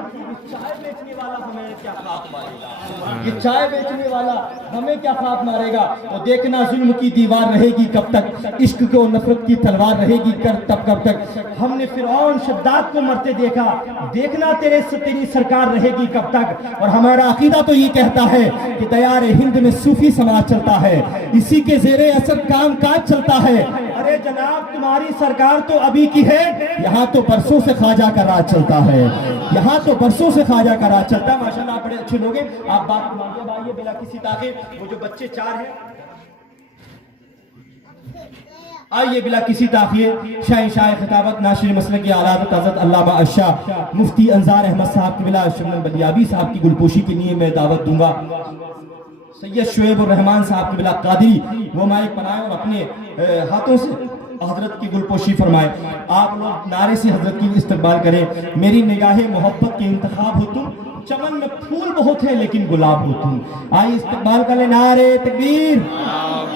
चाय बेचने वाला हमें क्या खाक मारेगा, ये चाय बेचने वाला हमें क्या खाक मारेगा। तो देखना जुल्म की दीवार रहेगी कब तक, इश्क को नफरत की तलवार रहेगी कब तक। हमने फिरौन शद्दाद को मरते देखा, देखना तेरी सरकार रहेगी कब तक। और हमारा अकीदा तो ये कहता है कि दयार हिंद में सूफी समाज चलता है, इसी के जेरे असर काम काज चलता है। अरे जनाब तुम्हारी सरकार तो अभी की है, यहाँ तो बरसों से ख्वाजा का राज चलता है, यहाँ तो बरसों से ख्वाजा का राज चलता है। माशाल्लाह बड़े अच्छे लोग हैं। आप बात मानिए बिला किसी ताक़ीद, वो जो बच्चे 4 हैं आइए बिला किसी ताक़ीद शाह खिताबत नाशिर मसलक की आला हज़रत अल्लामा शाह मुफ्ती अंजार अहमद साहब की बिला शमन बलियाबी साहब की गुलपोशी के लिए मैं दावत दूंगा। सैयद शुएब उर रहमान साहब की बिला कादरी वो माइक बनाए और अपने हाथों से हजरत की गुलपोशी फरमाए। आप लोग नारे से हजरत की इस्तकबाल करें। मेरी निगाहें मोहब्बत के इंतखाब हो तुम, चमन में फूल बहुत है लेकिन गुलाब हो तुम। आइए इस्तकबाल कर ले। नारे तकबीर,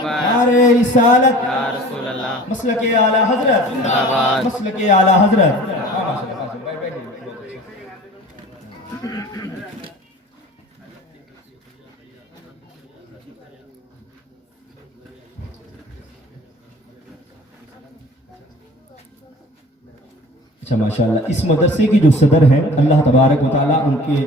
नारे रिसालत, मसलके आला हजरत, मसलके आला हजरत। अच्छा माशाल्लाह। इस मदरसे के जो सदर हैं अल्लाह तबारक व तआला उनके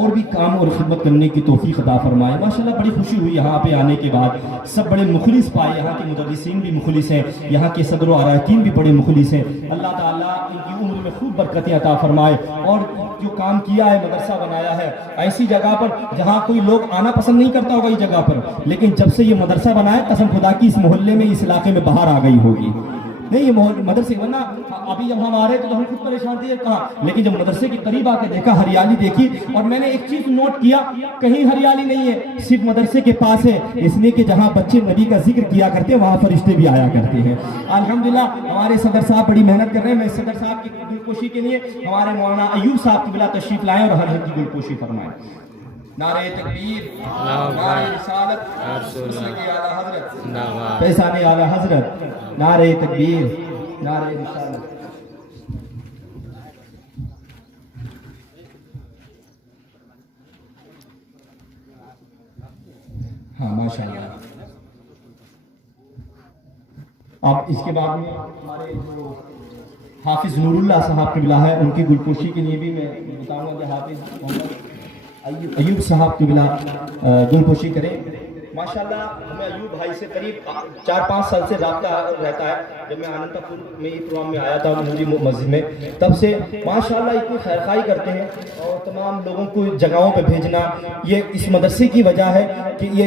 और भी काम और खिदमत करने की तौफीक अता फरमाए। माशाल्लाह बड़ी खुशी हुई यहाँ पे आने के बाद, सब बड़े मुखलिस पाए, यहाँ के मुदर्रिसीन भी मुखलिस हैं, यहाँ के सदर व अरकान भी बड़े मुखलिस हैं। अल्लाह ताला इनकी उम्र में खूब बरकतें अता फरमाए और जो काम किया है, मदरसा बनाया है ऐसी जगह पर जहाँ कोई लोग आना पसंद नहीं करता होगा इस जगह पर, लेकिन जब से ये मदरसा बनाया कसम खुदा की इस मोहल्ले में, इस इलाके में बाहर आ गई होगी। नहीं ये मदरसे, वरना अभी जब हम आ रहे थे तो हम खुद परेशान थे कहाँ, लेकिन जब मदरसे के करीब आके देखा, हरियाली देखी, और मैंने एक चीज नोट किया, कहीं हरियाली नहीं है, सिर्फ मदरसे के पास है, इसलिए कि जहाँ बच्चे नबी का जिक्र किया करते हैं वहाँ फरिश्ते भी आया करते हैं। अल्हम्दुलिल्लाह हमारे सदर साहब बड़ी मेहनत कर रहे हैं। मैं सदर साहब की गुलपोशी के लिए हमारे मौलाना अयूब साहब की बिला तशरीफ लाए और हजरत की गुलपोशी फरमाए। नारे तकबीर, नारे रिसालत, मसलक आला हजरत, फैज़ान आला हजरत, नारे तकबीर, नारे रिसालत। हाँ माशाअल्लाह। अब इसके बाद में हमारे जो हाफिज नूरुल्लाह साहब की बिला है, उनकी गुलपोशी के लिए भी मैं बताऊंगा कि हाफिज अयूब साहब की बिला गुलपोशी करें। माशाल्लाह हमें अयूब भाई से करीब 4-5 साल से राब्ता रहता है। जब मैं आनंदपुर में ये प्रोग्राम में आया था नूरी मस्जिद में, तब से माशाल्लाह इतनी खैरखाई करते हैं और तमाम लोगों को जगहों पे भेजना, ये इस मदरसे की वजह है कि ये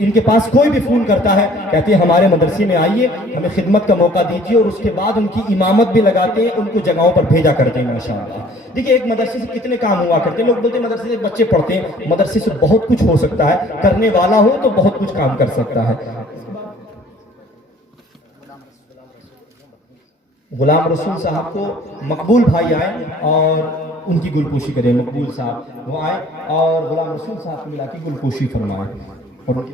इनके पास कोई भी फ़ोन करता है, कहते हैं हमारे मदरसे में आइए, हमें खिदमत का मौका दीजिए, और उसके बाद उनकी इमामत भी लगाते हैं, उनको जगहों पर भेजा करते हैं माशाल्लाह। देखिए एक मदरसे से कितने काम हुआ करते हैं, लोग बोलते हैं मदरसे से बच्चे पढ़ते हैं, मदरसे से बहुत कुछ हो सकता है, करने वाला हो तो बहुत कुछ काम कर सकता है। गुलाम रसूल साहब को मकबूल भाई आए और उनकी गुलपोशी करें। मकबूल साहब वो आए और गुलाम रसूल साहब को मिला के गुलपोशी फरमाए, और उनकी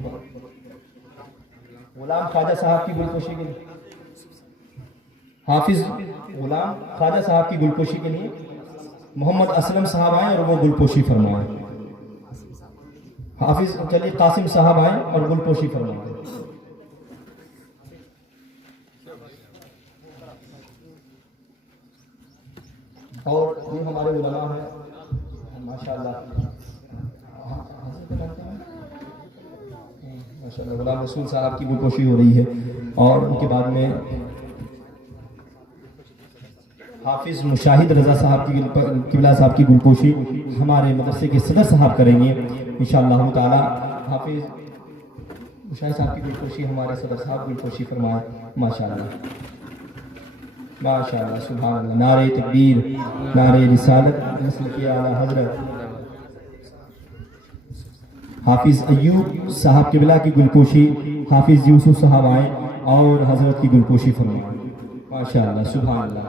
गुलाम ख्वाजा साहब की गुलपोशी के लिए, हाफिज गुलाम ख्वाजा साहब की गुलपोशी के लिए मोहम्मद असलम साहब आए और वो गुलपोशी फरमाए। हाफिज चलिए कासिम साहब आए और गुलपोशी फरमाए। और ये हमारे उलमा हैं माशाल्लाह, माशाल्लाह गुलाम रसूल साहब की गुलपोशी हो रही है, और उनके बाद में हाफिज मुशाहिद रजा साहब की किबला साहब की गुलपोशी हमारे मदरसे के सदर साहब करेंगे इंशाअल्लाह ताला। हाफिज मुशाहिद साहब की गुलपोशी हमारे सदर साहब गुलपोशी फरमाए। माशाअल्लाह माशाअल्लाह, सुभान अल्लाह, नारे तकबीर, नारे रिसालत, मसलक आला हजरत। हाफिज अयूब साहब किबला की गुलपोशी हाफिज यूसुफ साहब आए और हजरत की गुलपोशी फरमाए। माशाअल्लाह, सुभान अल्लाह।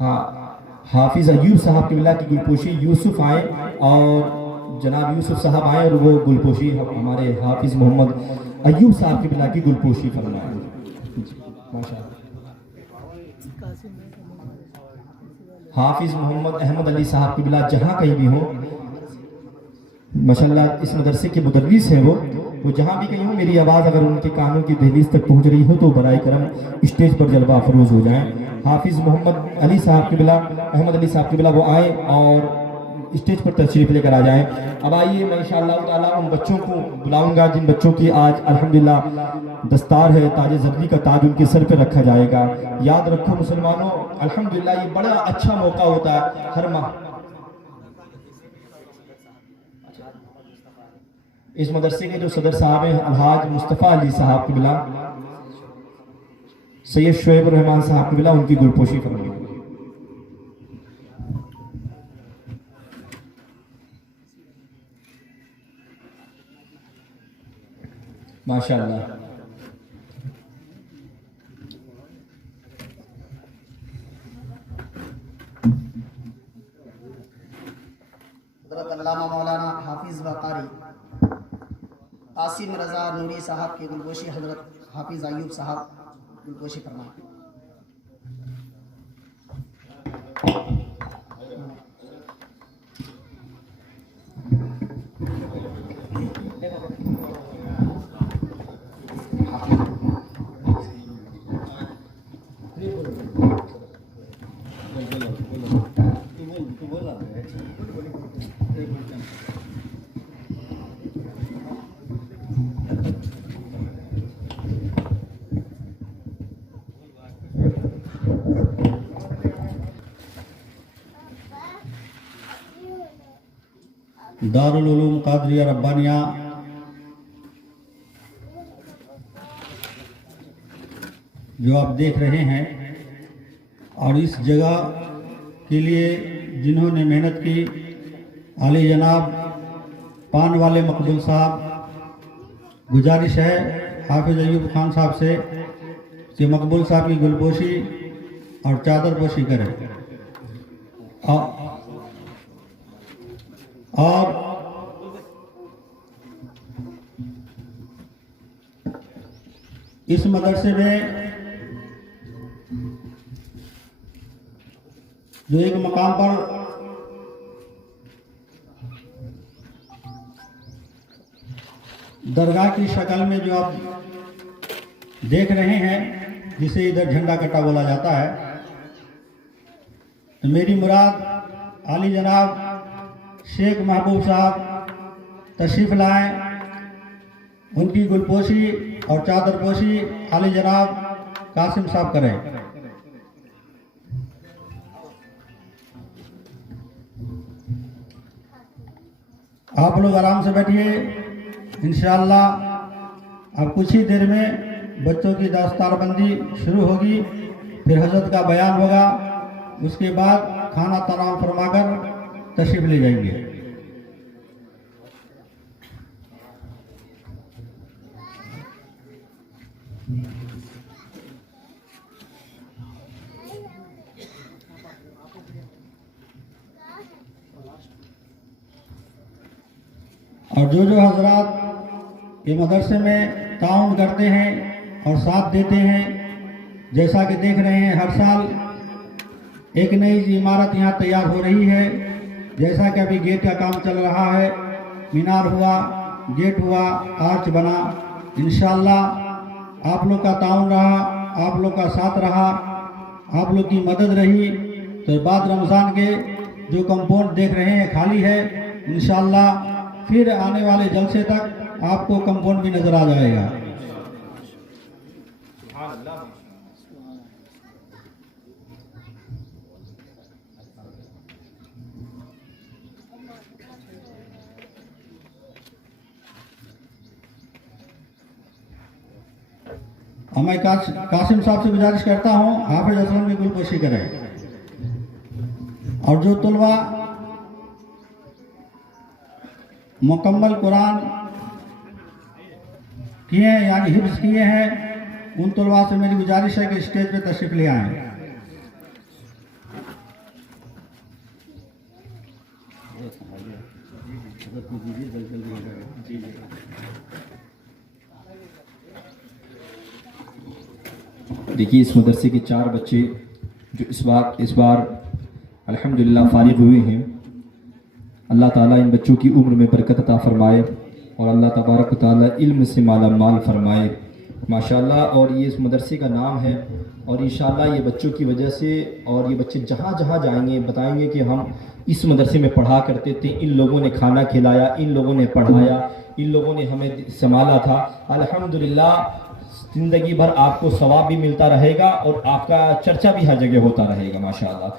हाँ, हाफिज अयूब साहब किबला की गुलपोशी यूसुफ आए और जनाब यूसुफ साहब आए और वो गुलपोशी हमारे हाफिज मोहम्मद अयूब साहब किबला की गुलपोशी फरमाए। हाफिज मोहम्मद अहमद अली साहब की बिला जहाँ कहीं भी हो, माशाल्लाह इस मदरसे के मुदर्रिस हैं वो जहाँ भी कहीं हो, मेरी आवाज़ अगर उनके कानों की दहलीज तक पहुँच रही हो तो बराए करम स्टेज पर जलवा अफरोज हो जाएं। हाफिज मोहम्मद अली साहब की बिला, अहमद अली साहब की बिला वो आए और स्टेज पर तशरीफ लेकर आ जाएं। अब आइए मैं इंशाअल्लाह ताला उन बच्चों को बुलाऊंगा जिन बच्चों की आज अल्हम्दुलिल्लाह दस्तार है, ताज ज़बरी का ताज उनके सर पर रखा जाएगा। याद रखो मुसलमानों, अल्हम्दुलिल्लाह ये बड़ा अच्छा मौका होता है हर माह। इस मदरसे के जो सदर साहब हैं अलहाज मुस्तफ़ा अली साहब की बिला, सैयद शुएब रहमान साहब की बिला, उनकी गुलपोशी फरमाइए। माशाअल्लाह। अल्लामा मौलाना हाफिज व कारी कासिम रजा नूरी साहब की गुलपोशी हजरत हाफिज अयूब साहब गुलपोशी फरमाए। दारुल उलूम कादरिया रब्बानिया जो आप देख रहे हैं, और इस जगह के लिए जिन्होंने मेहनत की, आली जनाब पान वाले मकबूल साहब, गुजारिश है हाफिज अयूब खान साहब से कि मकबूल साहब की गुलपोशी और चादर पोशी करें। और इस मदरसे में जो एक मकाम पर दरगाह की शक्ल में जो आप देख रहे हैं, जिसे इधर झंडा कट्टा बोला जाता है, तो मेरी मुराद आली जनाब शेख महबूब साहब तशरीफ़ लाएं, उनकी गुलपोशी और चादर पोशी आली जनाब कासिम साहब करें। आप लोग आराम से बैठिए, इंशाअल्लाह अब कुछ ही देर में बच्चों की दस्तारबंदी शुरू होगी, फिर हजरत का बयान होगा, उसके बाद खाना तनाव फरमाकर तशरीफ ले जाएंगे। और जो हजरात ये मदरसे में ताउन करते हैं और साथ देते हैं, जैसा कि देख रहे हैं हर साल एक नई इमारत यहाँ तैयार हो रही है। जैसा कि अभी गेट का काम चल रहा है, मीनार हुआ, गेट हुआ, आर्च बना। इंशाअल्लाह आप लोग का ताउन रहा, आप लोग का साथ रहा, आप लोग की मदद रही, तो बाद रमज़ान के जो कंपाउंड देख रहे हैं खाली है, इंशाअल्लाह फिर आने वाले जलसे तक आपको कंपाउंड भी नजर आ जाएगा। और मैं कासिम साहब से गुजारिश करता हूँ हाफिज असलम की गुलपोशी करें, और जो तुलबा मुकम्मल कुरान किए हैं यानी हिफ्ज़ किए हैं, उन तुलबा से मेरी गुजारिश है कि स्टेज पे तशरीफ ले आएं। देखिए इस मदरसे के 4 बच्चे जो इस बार अल्हम्दुलिल्लाह फारिग हुए हैं, अल्लाह ताला इन बच्चों की उम्र में बरकत अता फरमाए और अल्लाह तबारक ताला इल्म से माला माल फरमाए माशाअल्लाह। और ये इस मदरसे का नाम है, और इंशाअल्लाह ये बच्चों की वजह से, और ये बच्चे जहाँ जहाँ जाएंगे बताएंगे कि हम इस मदरसे में पढ़ा करते थे, इन लोगों ने खाना खिलाया, इन लोगों ने पढ़ाया, इन लोगों ने हमें संभाला था। अल्हम्दुलिल्लाह ज़िंदगी भर आपको सवाब भी मिलता रहेगा और आपका चर्चा भी हर जगह होता रहेगा माशाअल्लाह।